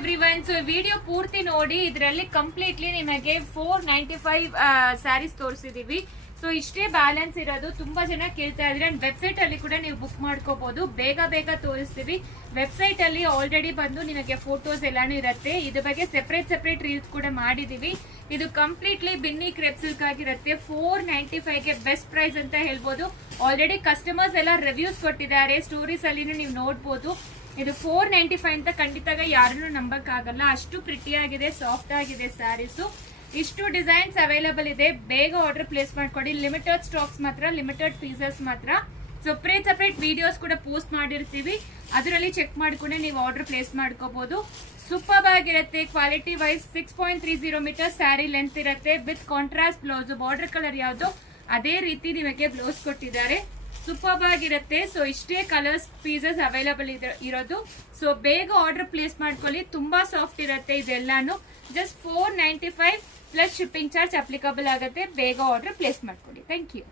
Everyone. So video ಪೂರ್ತಿ ನೋಡಿ. ಇದರಲ್ಲಿ ಕಂಪ್ಲೀಟ್ಲಿ ನಿಮಗೆ 495 ಸ್ಯಾರೀಸ್ ತೋರಿಸಿದೀವಿ. ಸೊ ಇಷ್ಟೇ ಬ್ಯಾಲೆನ್ಸ್ ಇರೋದು. ತುಂಬಾ ಜನ ಕೇಳ್ತಾ ಇದ್ರೆ ವೆಬ್ಸೈಟ್ ಅಲ್ಲಿ ಕೂಡ ನೀವು ಬುಕ್ ಮಾಡ್ಕೋಬಹುದು. ಬೇಗ ಬೇಗ ತೋರಿಸ್ತೀವಿ. ವೆಬ್ಸೈಟ್ ಅಲ್ಲಿ ಆಲ್ರೆಡಿ ಬಂದು ನಿಮಗೆ ಫೋಟೋಸ್ ಎಲ್ಲಾನು ಇರುತ್ತೆ. ಇದ್ರ ಬಗ್ಗೆ ಸೆಪರೇಟ್ ರೀಲ್ಸ್ ಕೂಡ ಮಾಡಿದೀವಿ. ಇದು ಕಂಪ್ಲೀಟ್ಲಿ ಬಿನ್ನಿ ಕ್ರೆಪ್ ಸಿಲ್ಕ್ ಆಗಿರುತ್ತೆ. 495 ಗೆ ಬೆಸ್ಟ್ ಪ್ರೈಸ್ ಅಂತ ಹೇಳ್ಬೋದು. ಆಲ್ರೆಡಿ ಕಸ್ಟಮರ್ಸ್ ಎಲ್ಲ ರಿವ್ಯೂಸ್ ಕೊಟ್ಟಿದ್ದಾರೆ. ಸ್ಟೋರೀಸ್ ಅಲ್ಲಿ ನೀವು ನೋಡ್ಬೋದು. ಇದು 495 ಅಂತ ಖಂಡಿತ ಯಾರನ್ನು ನಂಬಕ್ ಆಗಲ್ಲ. ಅಷ್ಟು ಪ್ರಿಟಿ ಆಗಿದೆ, ಸಾಫ್ಟ್ ಆಗಿದೆ ಸ್ಯಾರೀಸು. ಇಷ್ಟು ಡಿಸೈನ್ಸ್ ಅವೈಲೇಬಲ್ ಇದೆ. ಬೇಗ ಆರ್ಡರ್ ಪ್ಲೇಸ್ ಮಾಡ್ಕೊಡಿ. ಲಿಮಿಟೆಡ್ ಸ್ಟಾಕ್ಸ್ ಮಾತ್ರ, ಲಿಮಿಟೆಡ್ ಪೀಸಸ್ ಮಾತ್ರ. ಸೆಪರೇಟ್ ವಿಡಿಯೋಸ್ ಕೂಡ ಪೋಸ್ಟ್ ಮಾಡಿರ್ತೀವಿ. ಅದರಲ್ಲಿ ಚೆಕ್ ಮಾಡ್ಕೊಂಡೆ ನೀವು ಆರ್ಡರ್ ಪ್ಲೇಸ್ ಮಾಡ್ಕೋಬಹುದು. ಸೂಪರ್ ಆಗಿರುತ್ತೆ. Quality wise 6.30 meter sari length ಇರುತ್ತೆ. With contrast blouse. Border colour ಯಾವುದು ಅದೇ ರೀತಿ ನಿಮಗೆ ಬ್ಲೌಸ್ ಕೊಟ್ಟಿದ್ದಾರೆ. ಸೂಪರ್ ಆಗಿರುತ್ತೆ. ಸೊ ಇಷ್ಟೇ ಕಲರ್ಸ್ ಪೀಸಸ್ ಅವೈಲೇಬಲ್ ಇರೋದು. ಸೊ ಬೇಗ ಆರ್ಡರ್ ಪ್ಲೇಸ್ ಮಾಡ್ಕೊಳ್ಳಿ. ತುಂಬಾ ಸಾಫ್ಟ್ ಇರುತ್ತೆ ಇದೆಲ್ಲಾನು. Just 495 plus shipping charge applicable ಆಗುತ್ತೆ. ಬೇಗ ಆರ್ಡರ್ ಪ್ಲೇಸ್ ಮಾಡ್ಕೊಳ್ಳಿ. Thank you.